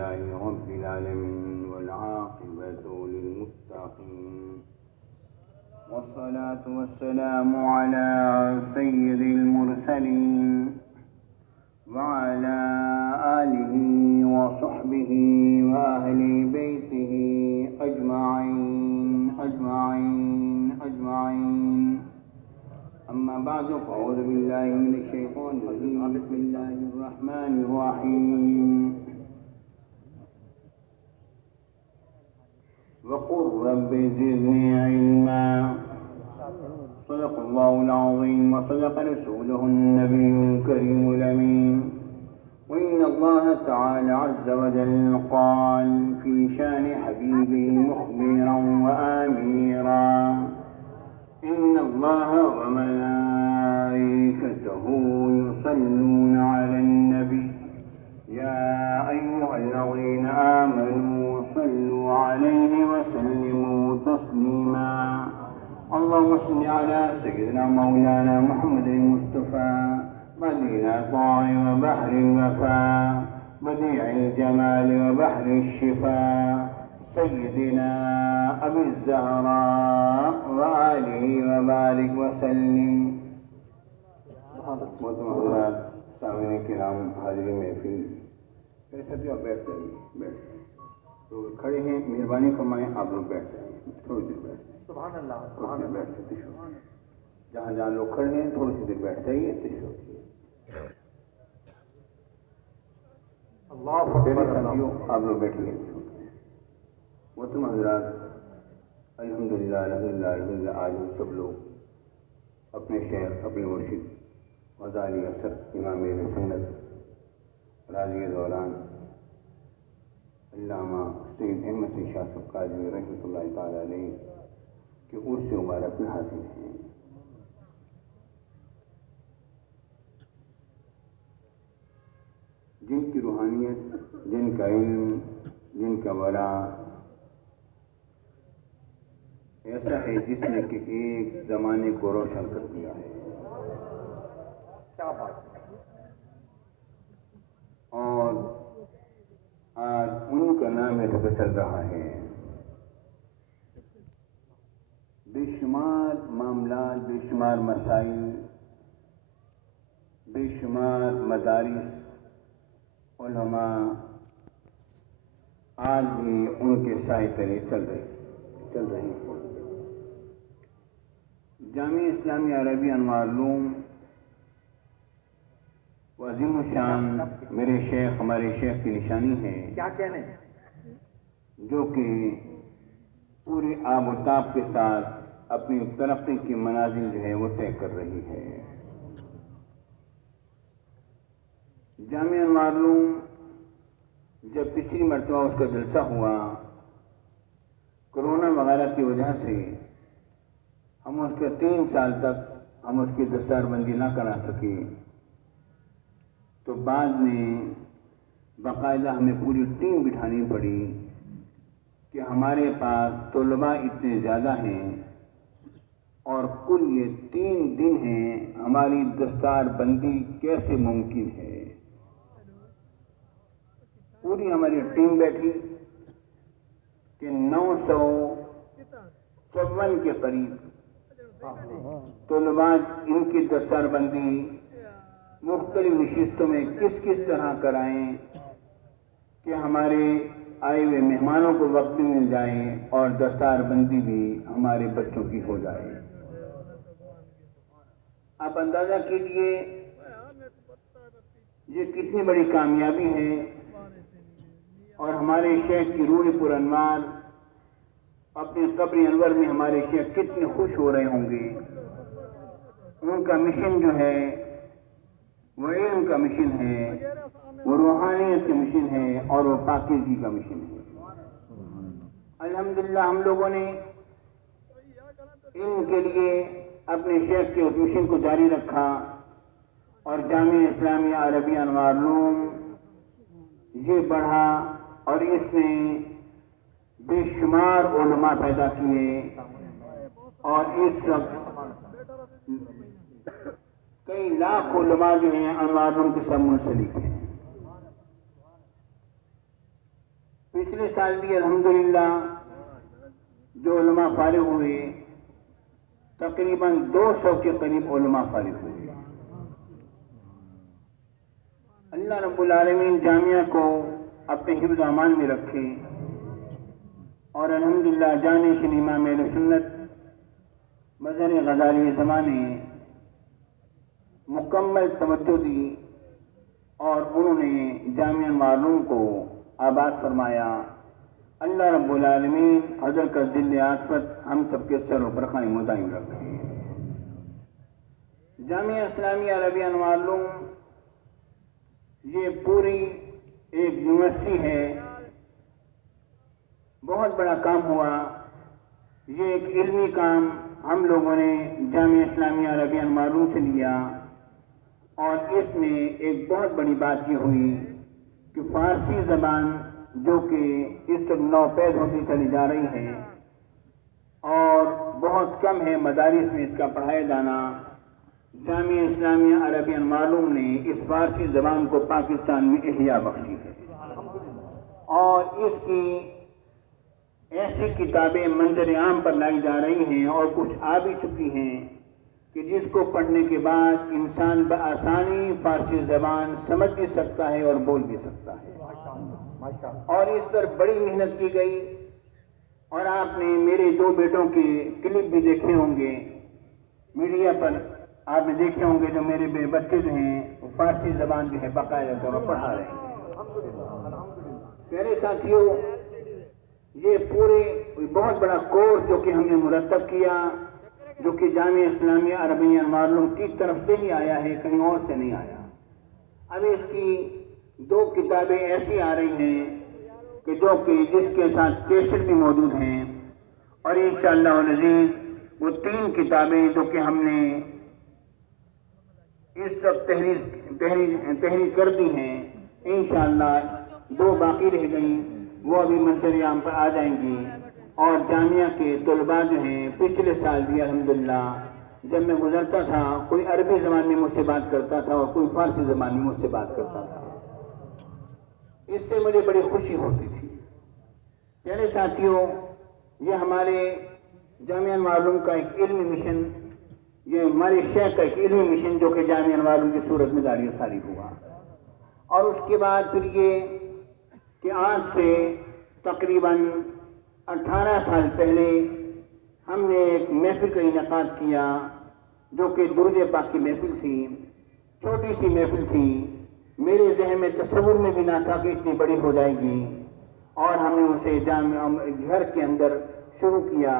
لله رب العالمين والعاقبة للمتقين والصلاة والسلام على سيد المرسلين وعلى آله وصحبه وأهل بيته أجمعين أما بعد فأعوذ بالله من الشيطان الرجيم بسم الله الرحمن الرحيم وقل رب زدني علما صدق الله العظيم وصدق رسوله النبي الكريم الأمين وإن الله تعالى عز وجل قال في شان حبيبه مخبرا وآميرا إن الله وملائكته يصلون على النبي يا أيها الذين آمنوا صلوا عليه وسلموا تسليما اللهم صل على سيدنا مولانا محمد المصطفى بديع العطاء وبحر الوفاء بديع الجمال وبحر الشفاء سيدنا أبي الزهراء وآله وبارك وسلم. محترم سامعین کرام حاضرین محفل میرے ساتھ آپ بیٹھ جائیے تو کھڑے ہیں مہربانی فرمائیں آپ لوگ بیٹھ جائیں تھوڑی دیر بیٹھ جائیں سبحان اللہ بیٹھ جائیں جہاں جہاں لوگ کھڑے ہیں تھوڑی سی دیر بیٹھ جائیے ساتھیوں آپ لوگ بیٹھیے محترم حضرات الحمدللہ آج ہم سب لوگ اپنے شیخ اپنے مرشد غزالی اثر امام سنت راضی دوران علامہ سید احمد شاہ صاحب قاضی رحمۃ اللہ تعالیٰ علیہ کے عرس مبارک میں حاصل ہیں. جن کی روحانیت جن کا علم جن کا ورع ایسا ہے جس نے کہ ایک زمانے کو روشن کر دیا ہے اور آج ان کا نام ہے چل رہا ہے. بے شمار معاملات بے شمار مسائل بے شمار مدارس علماء آج بھی ان کے سائے تلے چل رہی ہیں. جامعہ اسلامیہ عربی انوار العلوم عظیم الشان میرے شیخ ہمارے شیخ کی نشانی ہے کیا کہنے جو کہ پورے آب و تاب کے ساتھ اپنی ترقی کی منازل جو ہے وہ طے کر رہی ہے. جامعہ انوار العلوم جب پچھلی مرتبہ اس کا جلسہ ہوا کرونا وغیرہ کی وجہ سے ہم اس کے 3 سال تک ہم اس کی دستار بندی نہ کرا سکے تو بعد میں باقاعدہ ہمیں پوری ٹیم بٹھانی پڑی کہ ہمارے پاس طلباء اتنے زیادہ ہیں اور کل یہ 3 دن ہیں ہماری دستار بندی کیسے ممکن ہے. پوری ہماری ٹیم بیٹھی کہ 954 کے قریب طلباء ان کی دستار بندی مختلف نشستوں میں کس طرح کرائیں کہ ہمارے آئے ہوئے مہمانوں کو وقت بھی مل جائے اور دستار بندی بھی ہمارے بچوں کی ہو جائے. آپ اندازہ کیجئے یہ کتنی بڑی کامیابی ہے اور ہمارے شیخ کی روح پر انوار اپنے قبر انور میں ہمارے شیخ کتنے خوش ہو رہے ہوں گے. ان کا مشن جو ہے وہ علم کا مشن ہے وہ روحانیت کا مشن ہے اور وہ پاکیزگی کا مشن ہے. الحمدللہ ہم لوگوں نے علم کے لیے اپنے شیخ کے اس مشن کو جاری رکھا اور جامعہ اسلامیہ عربی انوار العلوم یہ بڑھا اور اس نے بے شمار علماء پیدا کیے اور اس وقت کئی لاکھ علماء جو ہیں انوار العلوم کے سب منسلک ہیں. पिछले साल भी अल्हम्दुलिल्लाह जो उलमा फारिग हुए तकरीबन 200 के करीब उलमा फारिग हुए। अल्लाह रब्बुल आलमीन जामिया को अपने हिफ्ज़ अमान में रखे और अल्हम्दुलिल्लाह जानिशीन इमाम अहले सुन्नत मज़हर ग़ज़ाली ज़माने मुकम्मल तवज्जो दी और उन्होंने जामिया मालूम को आबाद फरमाया। अल्लाह रब्बुल आलमीन हज़रत का दिल आसवत हम सबके सरों पर कायम व दायम रखे। जामिया इस्लामिया अरबिया मालूम ये पूरी एक यूनिवर्सिटी है, बहुत बड़ा काम हुआ। ये एक इल्मी काम हम लोगों ने जामिया इस्लामिया अरबिया मालूम से लिया और इसमें एक बहुत बड़ी बात ये हुई कि फारसी ज़बान जो कि इस वक्त नौपैद होती चली जा रही है और बहुत कम है मदारिस में इसका पढ़ाया जाना, जामिया इस्लामिया अरबियन मालूम ने इस फारसी ज़बान को पाकिस्तान में इहिया बख्शी है और इसकी ऐसी किताबें मंजर आम पर लाई जा रही हैं और कुछ आ भी चुकी हैं कि जिसको पढ़ने के बाद इंसान बआसानी फारसी ज़बान समझ भी सकता है और बोल भी सकता है। और इस पर बड़ी मेहनत की गई और आपने मेरे 2 बेटों के क्लिप भी देखे होंगे मीडिया पर, आपने देखे होंगे जो मेरे बच्चे जो हैं वो फारसी ज़बान जो है बाकायदा तौर पर पढ़ा रहे हैं। प्यारे साथियों, ये पूरे बहुत बड़ा कोर्स जो कि हमने मुरतब किया, जो कि जामिया इस्लामिया अरबिया मालूम की तरफ से ही आया है, कहीं और से नहीं आया। अब इसकी 2 किताबें ऐसी आ रही हैं कि जो कि जिसके साथ कैसेट भी मौजूद हैं और इंशाअल्लाह अज़ीज़ वो 3 किताबें जो कि हमने इस वक्त तहरीर कर दी हैं, इंशाअल्लाह 2 बाकी रह गई, वो अभी मंजर आम पर आ जाएंगी। और जामिया के तलबा जो हैं पिछले साल भी अल्हम्दुलिल्लाह जब मैं गुजरता था कोई अरबी ज़बान में मुझसे बात करता था और कोई फारसी ज़बान में मुझसे बात करता था, इससे मुझे बड़ी खुशी होती थी। प्यारे साथियों, ये हमारे जामिया मालूम का एक इल्मी मिशन, ये हमारे शेख का एक इल्मी मिशन जो कि जामिया मालूम की सूरत में जारी सारी हुआ। और उसके बाद फिर ये कि आज से तकरीबन 18 साल पहले हमने एक महफिल का इनेकाद किया जो कि दुरूद पाक की महफिल थी, छोटी सी महफिल थी। मेरे ज़हन में तस्वुर में भी ना था कि इतनी बड़ी हो जाएगी और हमने उसे घर के अंदर शुरू किया।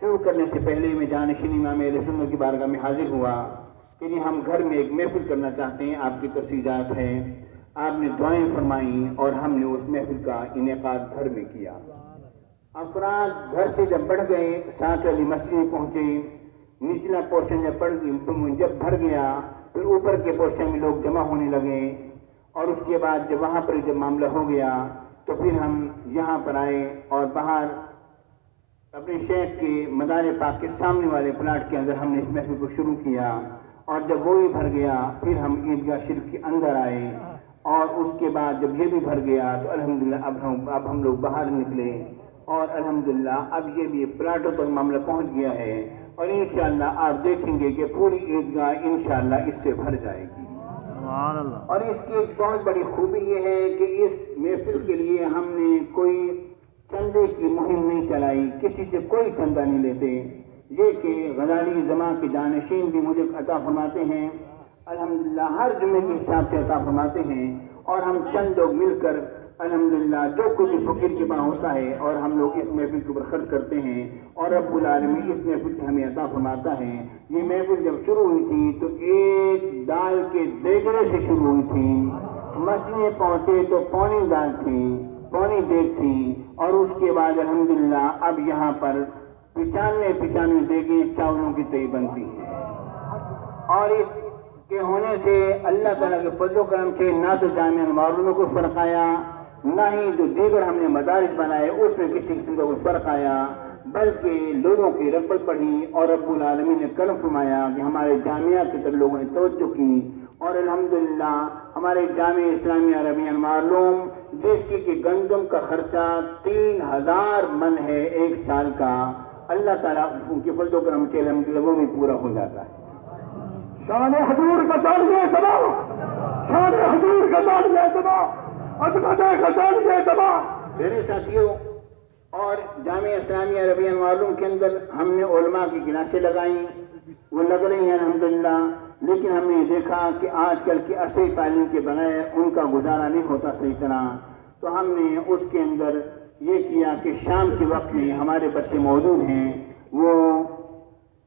शुरू करने से पहले मैं जानिशीन इमाम अहले सुन्नत की बारगाह में हाजिर हुआ कि जी हम घर में एक महफिल करना चाहते हैं, आपकी तस्वीरात हैं। आपने दुआएं फरमाई और हमने उस महफिल का इनेकाद घर में किया। अफराद घर से जब बढ़ गए, साथ वाली मस्जिद पहुंचे, निचला पोर्शन जब भर गया फिर ऊपर के पोर्शन में लोग जमा होने लगे और उसके बाद जब वहाँ पर जब मामला हो गया तो फिर हम यहाँ पर आए और बाहर अपने शेख के मदार पाक के सामने वाले प्लाट के अंदर हमने इस महफिल को शुरू किया। और जब वो भी भर गया फिर हम ईदगाह शरीफ के अंदर आए और उसके बाद जब ये भी भर गया तो अल्हम्दुलिल्लाह अब हम लोग बाहर निकले और अल्हम्दुलिल्लाह अब ये भी प्लाटों तक मामला पहुंच गया है और इंशाअल्लाह आप देखेंगे कि पूरी ईदगाह इंशाअल्लाह इससे भर जाएगी। और इसकी एक बहुत बड़ी खूबी ये है कि इस महफिल के लिए हमने कोई चंदे की मुहिम नहीं चलाई, किसी से कोई चंदा नहीं लेते। ये कि ग़ज़ाली ज़मा के जानशीन भी मुझे अता फरमाते हैं, अल्हम्दुलिल्लाह हर जुम्मे के हिसाब से अता फरमाते हैं और हम चंद लोग मिलकर अल्हम्दुलिल्लाह जो कुछ फकीर के पास होता है और हम लोग इस महफिल के ऊपर खर्च करते हैं और रब्बुल आलमीन इस महफिल से हमें अता फरमाता है। ये महफिल जब शुरू हुई थी तो एक दाल के देगड़े से शुरू हुई थी, मछलियाँ पहुँचे तो पौनी दाल थी, पौनी देग थी और उसके बाद अल्हम्दुलिल्लाह अब यहाँ पर 95 देगें चावलों की तय बनती है। और इसके होने से अल्लाह ताला के फजल करम से ना तो जामिया मालूम में कोई फ़र्क आया, ना ही जो दीगर हमने मदारिस बनाए उसमें किसी किस्म का कोई फ़र्क आया, बल्कि लोगों की रग़बत बढ़ी और रब्बुल आलमीन ने करम फरमाया कि हमारे जामिया की तरफ लोगों ने तवज्जो की اور الحمدللہ ہمارے جامعہ اسلامیہ عربی انوارالعلوم جس کی کہ گندم کا خرچہ 3000 من ہے ایک سال کا، اللہ تعالیٰ ان کے فضل و کرم سے الحمدللہ وہ بھی پورا ہو جاتا ہے۔ شان حضور کا تعلیہ سنا، شان حضور کا تعلیہ سنا، عظمت کا تعلیہ سنا۔ میرے ساتھیوں، اور جامعہ اسلامیہ عربی انوارالعلوم کے اندر ہم نے علماء کی کلاسیں لگائیں، وہ لگ رہی ہیں الحمدللہ، لیکن ہم نے دیکھا کہ آج کل کی اصلی تعلیم کے بغیر ان کا گزارا نہیں ہوتا صحیح طرح، تو ہم نے اس کے اندر یہ کیا کہ شام کے وقت میں ہمارے بچے موجود ہیں، وہ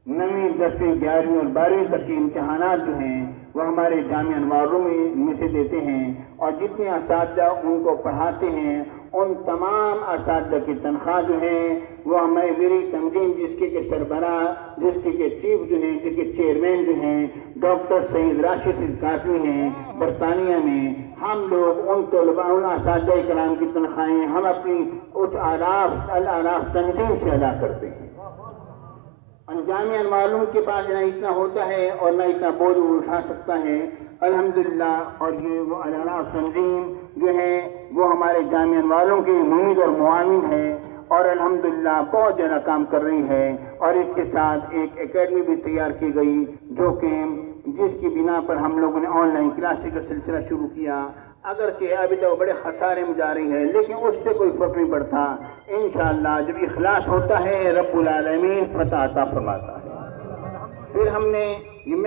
9ویں 10ویں 11ویں اور 12ویں تک کے امتحانات جو ہیں وہ ہمارے جامعہ انوارالعلوم میں سے دیتے ہیں، اور جتنے اساتذہ ان کو پڑھاتے ہیں ان تمام اساتذہ کی تنخواہ جو ہے وہ میری تنظیم جس کے سربراہ، جس کے چیف جو ہیں، جس کے چیئرمین جو ہیں ڈاکٹر سعید راشد قاسمی ہیں برطانیہ میں، ہم لوگ ان طلباء ان اساتذہ کرام کی تنخواہیں ہم اپنی اس الاعراف تنظیم سے ادا کرتے ہیں۔ جامعہ انوارالعلوم کے پاس نہ اتنا ہوتا ہے اور نہ اتنا بوجھ اٹھا سکتا ہے الحمدللہ، اور یہ وہ الاعراف تنظیم جو ہے وہ ہمارے جامعہ انوارالعلوم کی معید اور معاون ہے، اور الحمدللہ بہت زیادہ کام کر رہی ہے، اور اس کے ساتھ ایک اکیڈمی بھی تیار کی گئی جو کہ جس کی بنا پر ہم لوگوں نے آن لائن کلاسز کا سلسلہ شروع کیا، اگرچہ ابھی تو بڑے خسارے میں جا رہی ہے لیکن اس سے کوئی فرق نہیں پڑتا، انشاءاللہ جب اخلاص ہوتا ہے رب العالمین فتح عطا فرماتا ہے۔ پھر ہم نے